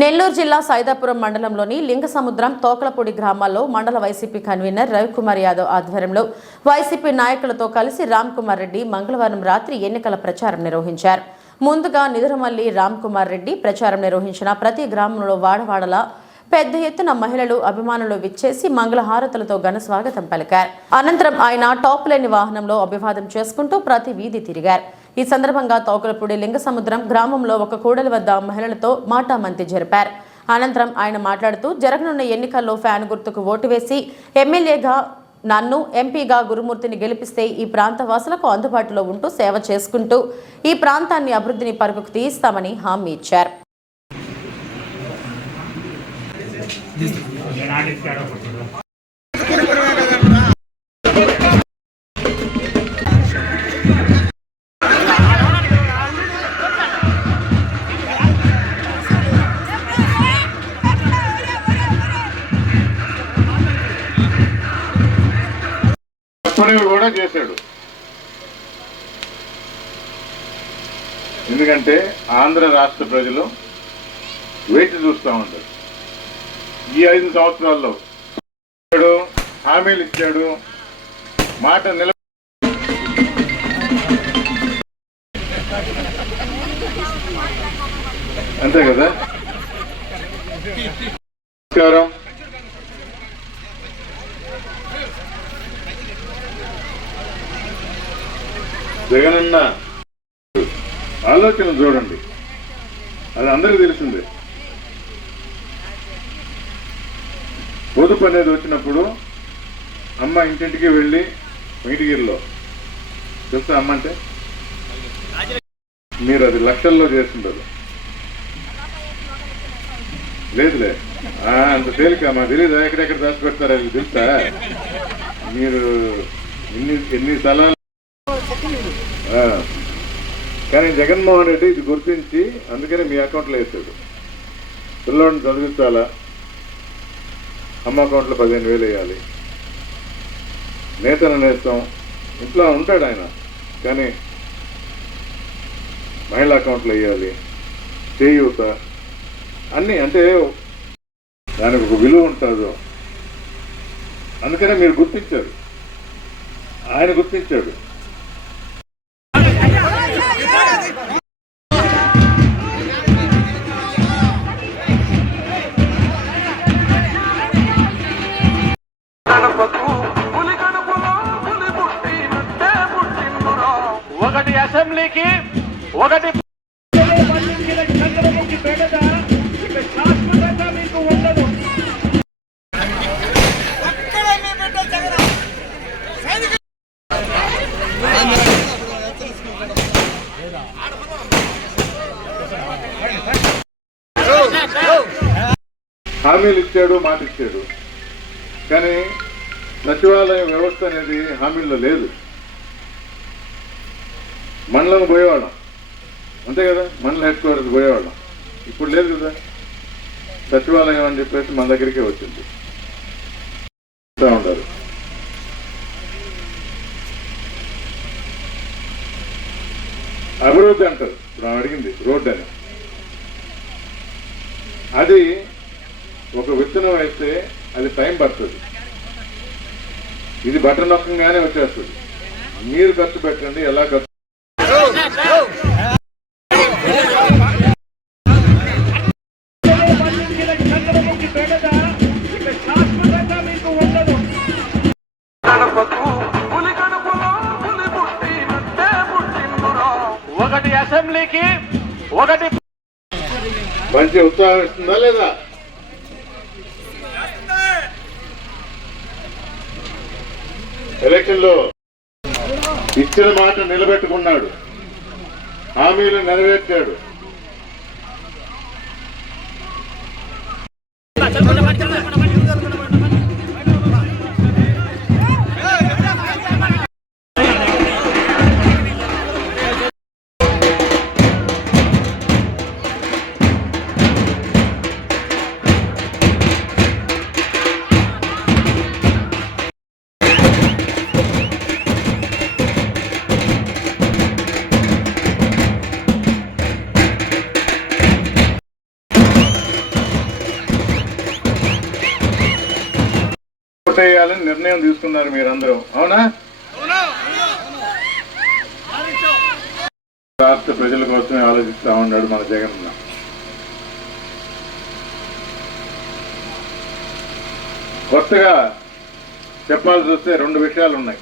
నెల్లూరు జిల్లా సైదాపురం మండలంలోని లింగసముద్రం తోకలపూడి గ్రామాల్లో మండల వైసీపీ కన్వీనర్ రవికుమార్ యాదవ్ ఆధ్వర్యంలో వైసీపీ నాయకులతో కలిసి రామ్కుమార్ రెడ్డి మంగళవారం రాత్రి ఎన్నికల ప్రచారం నిర్వహించారు. ముందుగా నిదురమల్లి రామ్కుమార్ రెడ్డి ప్రచారం నిర్వహించిన ప్రతి గ్రామంలో వాడవాడలా పెద్ద ఎత్తున మహిళలు అభిమానులు విచ్చేసి మంగళహారతులతో ఘన స్వాగతం పలికారు. అనంతరం ఆయన టాప్ లేని వాహనంలో అభివాదం చేసుకుంటూ ప్రతి వీధి తిరిగారు. ఈ సందర్భంగా తోకలపూడి లింగసముద్రం గ్రామంలో ఒక కూడలి వద్ద మహిళలతో మాటామంతి జరిపారు. అనంతరం ఆయన మాట్లాడుతూ జరగనున్న ఎన్నికల్లో ఫ్యాన్ గుర్తుకు ఓటు వేసి ఎమ్మెల్యేగా నన్ను, ఎంపీగా గురుమూర్తిని గెలిపిస్తే ఈ ప్రాంత వాసులకు అందుబాటులో ఉంటూ సేవ చేసుకుంటూ ఈ ప్రాంతాన్ని అభివృద్ధిని పరుగుకు తీస్తామని హామీ ఇచ్చారు. కూడా చేశాడు. ఎందుకంటే ఆంధ్ర రాష్ట్ర ప్రజలు వేచి చూస్తూ ఉంటారు. ఈ 5 సంవత్సరాల్లో హామీలు ఇచ్చాడు, మాట అంతే కదా. నమస్కారం. జగనన్న ఆలోచన చూడండి, అది అందరికీ తెలిసిందే. పొదుపు అనేది వచ్చినప్పుడు అమ్మ ఇంటింటికి వెళ్ళి వెంకటగిరిలో తెలుసా అమ్మ అంటే మీరు అది లక్షల్లో చేస్తుంటారు. లేదులే అంత తేలిక మా తెలీదా, ఎక్కడెక్కడ దాచి పెడతారు అది తెలుసా? మీరు ఎన్ని స్థలాలు. కానీ జగన్మోహన్ రెడ్డి ఇది గుర్తించి అందుకని మీ అకౌంట్లో వేస్తాడు. పిల్లోడిని చదివించాలా, అమ్మ అకౌంట్లో 15,000 వేయాలి, నేతను నేస్తాం. ఇంట్లో ఉంటాడు ఆయన, కానీ మహిళా అకౌంట్లో వేయాలి, చేయూత అన్నీ. అంటే దానికి ఒక విలువ ఉంటుంది. అందుకనే మీరు గుర్తించారు, ఆయన గుర్తించాడు. ఒకటి అసెంబ్లీకి, ఒకటి మీకు ఉండదు. హామీలు ఇచ్చాడు, మాట ఇచ్చాడు, కానీ సచివాలయ వ్యవస్థ అనేది హామీల్లో లేదు. మండలం పోయేవాళ్ళం అంతే కదా, మండల హెడ్ క్వార్టర్స్ పోయేవాళ్ళం. ఇప్పుడు లేదు కదా, సచివాలయం అని చెప్పేసి మన దగ్గరికే వచ్చింది. ఉంటారు అభివృద్ధి అంటారు. ఇప్పుడు అడిగింది రోడ్డు అని, అది ఒక విత్తనం వేస్తే అది టైం పడుతుంది. ఇది బటన్ నొక్కగానే వచ్చేస్తుంది. మీరు ఖర్చు పెట్టండి, ఎలా ఖర్చు మీకు ఉండదు. ఒకటి అసెంబ్లీకి, ఒకటి మంచి ఉత్సాహం ఇస్తుందా లేదా? ఎలక్షన్ లో ఇచ్చిన మాట నిలబెట్టుకున్నాడు, హామీలు నెరవేర్చాడు. ఓటేయాలని నిర్ణయం తీసుకున్నారు మీరందరూ, అవునా? రాష్ట్ర ప్రజల కోసమే ఆలోచిస్తా ఉన్నాడు మన జగన్. కొత్తగా చెప్పాల్సి వస్తే 2 విషయాలు ఉన్నాయి.